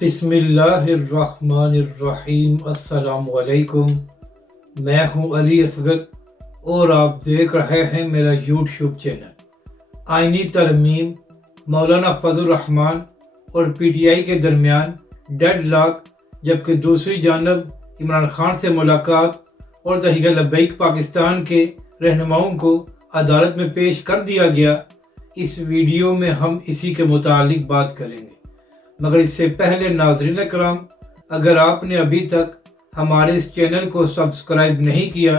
बिस्मिल्लाहिर्रहमानिर्रहीम। अस्सलाम वालेकुम। मैं हूं अली असगर और आप देख रहे हैं मेरा यूट्यूब चैनल। आइनी तरमीम, मौलाना फजल रहमान और पीटीआई के दरमियान डेडलॉक, जबकि दूसरी जानब इमरान खान से मुलाकात और तहरीक लब्बैक पाकिस्तान के रहनुमाओं को अदालत में पेश कर दिया गया। इस वीडियो में हम इसी के मुतालिक बात करेंगे, मगर इससे पहले नाज़रीन करम, अगर आपने अभी तक हमारे इस चैनल को सब्सक्राइब नहीं किया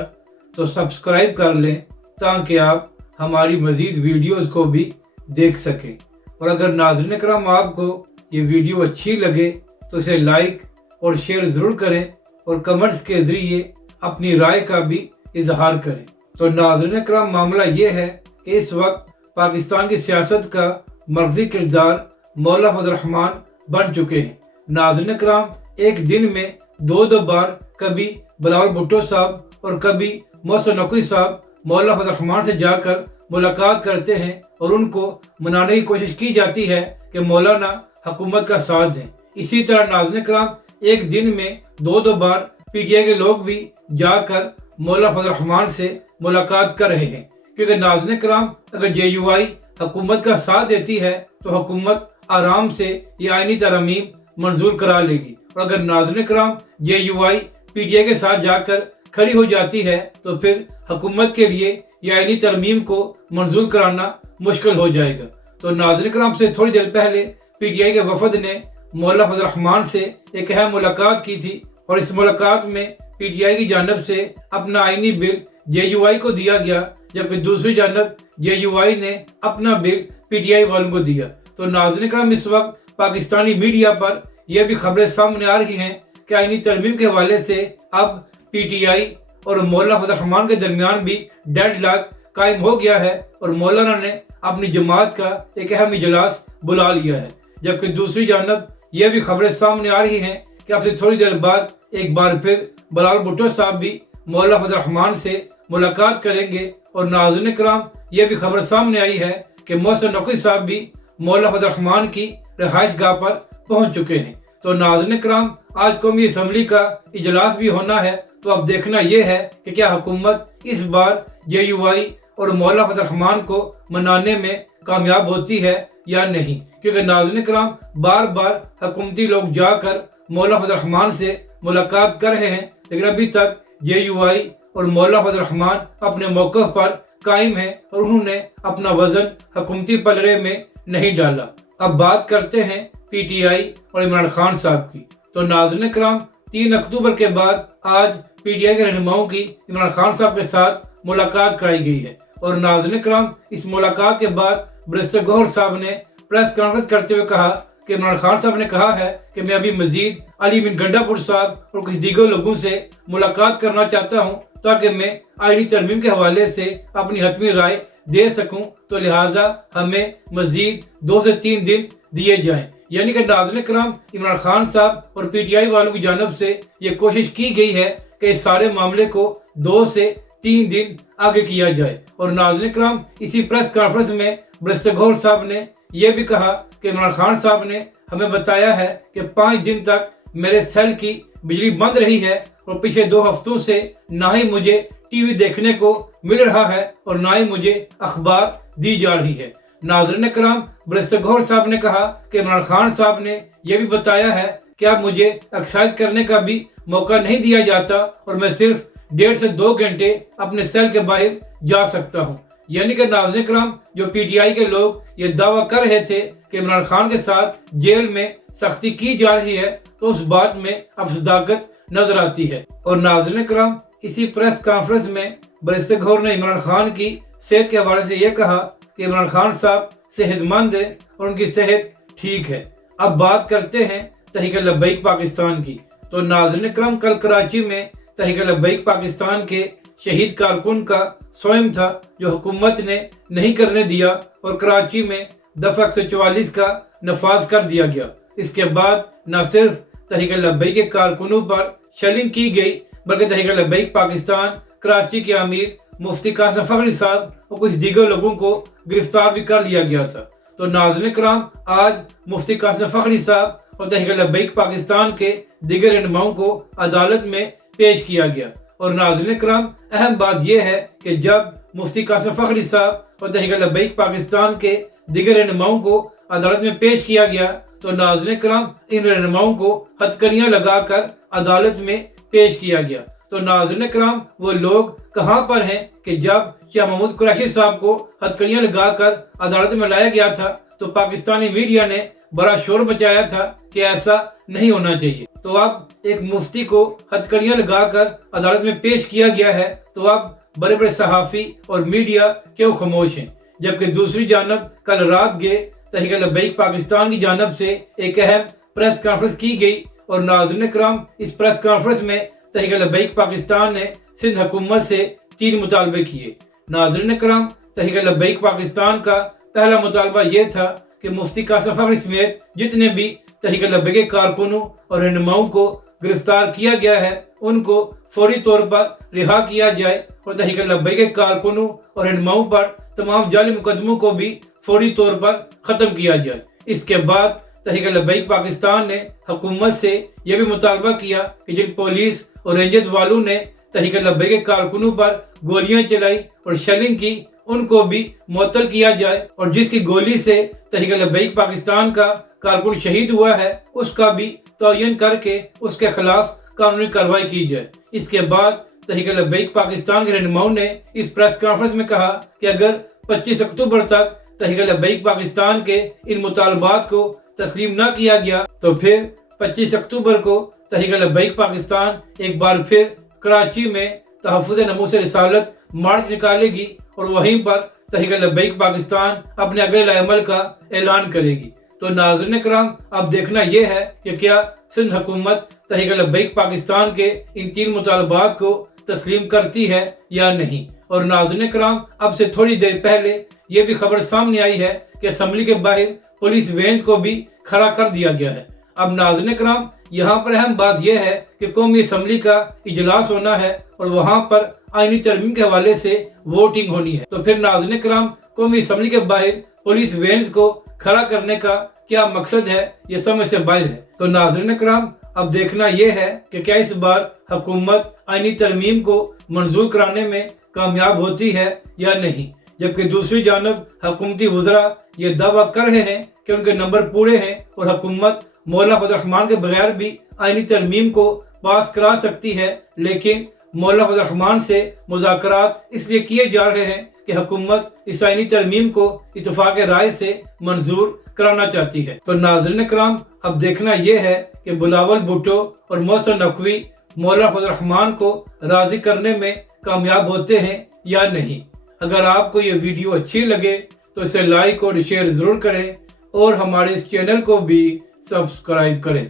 तो सब्सक्राइब कर लें ताकि आप हमारी मज़ीद वीडियोस को भी देख सकें। और अगर नाज़रीन करम आपको ये वीडियो अच्छी लगे तो इसे लाइक और शेयर ज़रूर करें और कमेंट्स के ज़रिए अपनी राय का भी इजहार करें। तो नाज़रीन करम, मामला ये है कि इस वक्त पाकिस्तान की सियासत का मर्कज़ी किरदार मौलाना फजल रहमान बन चुके हैं। नाज़रीन कराम, एक दिन में दो बार कभी बिलावल भुट्टो साहब और कभी मोहसिन नकवी साहब मौलाना फजल रहमान से जाकर मुलाकात करते हैं और उनको मनाने की कोशिश की जाती है कि मौलाना हुकूमत का साथ दें। इसी तरह नाज़रीन कराम, एक दिन में दो बार पीटीआई के लोग भी जाकर मौलाना फजल रहमान से मुलाकात कर रहे हैं, क्योंकि नाज़रीन कराम, अगर JUI हुकूमत का साथ देती है तो हुकूमत आराम से ये आईनी तरमीम मंजूर करा लेगी। और अगर नाज़रीन कराम JUI पीटीआई के साथ जाकर खड़ी हो जाती है तो फिर हुकूमत के लिए ये आईनी तरमीम को मंजूर कराना मुश्किल हो जाएगा। तो नाज़रीन कराम, से थोड़ी देर पहले पीटीआई के वफद ने मौलाना फजल रहमान से एक अहम मुलाकात की थी और इस मुलाकात में पीटीआई की जानिब से अपना आईनी बिल JUI को दिया गया, जबकि दूसरी जानब JUI ने अपना बिल पीटीआई वालों को दिया। तो नाज़रीन कराम, इस वक्त पाकिस्तानी मीडिया पर यह भी खबरें सामने आ रही हैं कि आईनी तरमीम के हवाले से अब पीटीआई और मौलाना फजल रहमान के दरमियान भी डेडलॉक कायम हो गया है और मौलाना ने अपनी जमात का एक अहम इजलास बुला लिया है। जबकि दूसरी जानब यह भी खबरें सामने आ रही हैं कि अब से थोड़ी देर बाद एक बार फिर बिलावल भुट्टो साहब भी मौलाना फजल रहमान से मुलाकात करेंगे। और नाज़रीन कराम, यह भी खबर सामने आई है कि मोहसिन नकवी साहब भी मौलाना फजल रहमान की रिहाइश गाह पर पहुंच चुके हैं। तो नाज़रीन कराम, आज कौमी असम्बली का इजलास भी होना है, तो अब देखना यह है कि क्या हुकूमत इस बार JUI और मौलाना फजल रहमान को मनाने में कामयाब होती है या नहीं, क्योंकि नाज़रीन कराम, बार बार हुकूमती लोग जाकर मौलाना फजल रहमान से मुलाकात कर रहे हैं, लेकिन अभी तक JUI और मौलाना फजल रहमान अपने मौक़िफ़ पर कायम है और उन्होंने अपना वजन हुकूमती पलड़े में नहीं डाला। अब बात करते हैं पीटीआई और इमरान खान साहब की। तो नाज़रीन कराम, 3 अक्टूबर के बाद आज पीटीआई के रहनुमाओं की इमरान खान साहब के साथ मुलाकात कराई गई है। और नाज़रीन कराम, इस मुलाकात के बाद बैरिस्टर गौहर साहब ने प्रेस कॉन्फ्रेंस करते हुए कहा कि इमरान खान साहब ने कहा है कि मैं अभी मजीद अली बिन गंडापुर साहब और कुछ दीगर लोगों से मुलाकात करना चाहता हूँ ताकि मैं आईनी तरमीम के हवाले से अपनी हतमी राय दे सकूं, तो लिहाजा हमें मजीद 2 से 3 दिन दिए जाएं। यानी कि नाज़रीन कराम, इमरान खान साहब और पीटीआई वालों की जानब से ये कोशिश की गई है कि इस सारे मामले को 2 से 3 दिन आगे किया जाए। और नाज़रीन कराम, इसी प्रेस कॉन्फ्रेंस में बैरिस्टर गौहर साहब ने यह भी कहा कि इमरान खान साहब ने हमें बताया है कि 5 दिन तक मेरे सेल की बिजली बंद रही है और पिछले 2 हफ्तों से ना ही मुझे टीवी देखने को मिल रहा है और ना ही मुझे अखबार दी जा रही है। नाज़रीन कराम, बैरिस्टर गौहर साहब ने कहा कि इमरान खान साहब ने यह भी बताया है कि अब मुझे एक्सरसाइज करने का भी मौका नहीं दिया जाता और मैं सिर्फ 1.5 से 2 घंटे अपने सेल के बाहर जा सकता हूँ। यानी कि नाज़रीन कराम, जो पीटीआई के लोग ये दावा कर रहे थे कि इमरान खान के साथ जेल में सख्ती की जा रही है, तो उस बात में अब सदाकत नजर आती है। और नाज़रीन कराम, इसी प्रेस कॉन्फ्रेंस में बैरिस्टर गौहर ने इमरान खान की सेहत के हवाले से यह कहा कि इमरान खान साहब सेहतमंद है और उनकी सेहत ठीक है। अब बात करते हैं तहरीक लब्बैक पाकिस्तान की। तो नाज़रीन कराम, कल कराची में तहरीक लब्बैक पाकिस्तान के शहीद कारकुन का सोयम था जो हुकूमत ने नहीं करने दिया और कराची में दफ़ा 144 का नफाज कर दिया गया। इसके बाद न सिर्फ तहरीक लब्बैक के कारकुनों पर शेलिंग की गई, बल्कि तहरीक लब्बैक पाकिस्तान कराची के अमीर मुफ्ती कासिम फखरी साहब और कुछ दीगर लोगों को गिरफ्तार भी कर लिया गया था। तो नाज़रीन कराम, आज मुफ्ती कासिम फखरी साहब اور تحریک لبیک پاکستان کے دیگر رہنماؤں کو عدالت میں پیش کیا گیا۔ اور ناظرین کرام، اہم بات یہ ہے کہ جب مفتی قاسم فخری صاحب اور تحریک لبیک پاکستان کے دیگر رہنماؤں کو عدالت میں پیش کیا گیا تو ناظرین کرام ان رہنماؤں کو ہتھکڑیاں لگا کر عدالت میں پیش کیا گیا۔ تو ناظرین کرام، وہ لوگ کہاں پر ہیں کہ جب شاہ محمود قریشی صاحب کو ہتھکڑیاں لگا کر عدالت میں لایا گیا تھا تو پاکستانی میڈیا نے بڑا شور مچایا تھا کہ ایسا نہیں ہونا چاہیے۔ تو اب ایک مفتی کو ہتھکڑیاں لگا کر عدالت میں پیش کیا گیا ہے تو اب بڑے بڑے صحافی اور میڈیا کیوں خاموش ہیں؟ جبکہ دوسری جانب کل رات گئے تحریک لبیک پاکستان کی جانب سے ایک اہم پریس کانفرنس کی گئی، اور ناظرین کرام اس پریس کانفرنس میں تحریک لبیک پاکستان نے سندھ حکومت سے 3 مطالبے کیے۔ ناظرین کرام، تحریک لبیک پاکستان کا پہلا مطالبہ یہ تھا کہ مفتی قاسم فخری سمیت جتنے بھی تحریک لبیک کے کارکنوں اور رہنماؤں کو گرفتار کیا گیا ہے ان کو فوری طور پر رہا کیا جائے، اور تحریک لبیک کے کارکنوں اور رہنماؤں پر تمام جعلی مقدموں کو بھی فوری طور پر ختم کیا جائے۔ اس کے بعد تحریک لبیک پاکستان نے حکومت سے یہ بھی مطالبہ کیا کہ جن پولیس اور رینجرز والوں نے تحریک لبیک کے کارکنوں پر گولیاں چلائی اور شیلنگ کی ان کو بھی معطل کیا جائے، اور جس کی گولی سے تحریک لبیک پاکستان کا کارکن شہید ہوا ہے اس کا بھی تعین کر کے اس کے خلاف قانونی کارروائی کی جائے۔ اس کے بعد تحریک لبیک پاکستان کے رہنماؤں نے اس پریس کانفرنس میں کہا کہ اگر 25 اکتوبر تک تحریک لبیک پاکستان کے ان مطالبات کو تسلیم نہ کیا گیا تو پھر 25 اکتوبر کو تحریک لبیک پاکستان ایک بار پھر کراچی میں تحفظ ناموس رسالت مارچ نکالے گی، اور وہیں پر تحریک لبیک پاکستان اپنے اگلے عمل کا اعلان کرے گی۔ تو ناظرین کرام، اب دیکھنا یہ ہے کہ کیا سندھ حکومت تحریک لبیک پاکستان کے ان 3 مطالبات کو تسلیم کرتی ہے یا نہیں۔ اور ناظرین کرام، اب سے تھوڑی دیر پہلے یہ بھی خبر سامنے آئی ہے کہ اسمبلی کے باہر پولیس وینز کو بھی کھڑا کر دیا گیا ہے۔ اب ناظرین کرام، یہاں پر اہم بات یہ ہے کہ قومی اسمبلی کا اجلاس ہونا ہے اور وہاں پر آئینی ترمیم کے حوالے سے ووٹنگ ہونی ہے۔ تو پھر ناظرین کرام، قومی اسمبلی کے باہر پولیس وینز کو کھڑا کرنے کا کیا مقصد ہے، یہ سمجھ سے باہر ہے۔ تو ناظرین کرام، اب دیکھنا یہ ہے کہ کیا اس بار حکومت آئینی ترمیم کو منظور کرانے میں کامیاب ہوتی ہے یا نہیں، جبکہ دوسری جانب حکومتی وزراء یہ دعویٰ کر رہے ہیں کہ ان کے نمبر پورے ہیں اور حکومت مولانا فضل الرحمان کے بغیر بھی آئینی ترمیم کو پاس کرا سکتی ہے، لیکن مولانا فضل الرحمان سے مذاکرات اس لیے کیے جا رہے ہیں کہ حکومت اس آئینی ترمیم کو اتفاق رائے سے منظور کرانا چاہتی ہے۔ تو ناظرین کرام، اب دیکھنا یہ ہے کہ بلاول بھٹو اور محسن نقوی مولانا فضل الرحمان کو راضی کرنے میں کامیاب ہوتے ہیں یا نہیں۔ اگر آپ کو یہ ویڈیو اچھی لگے تو اسے لائک اور شیئر ضرور کریں، اور ہمارے اس چینل کو بھی سبسکرائب کریں۔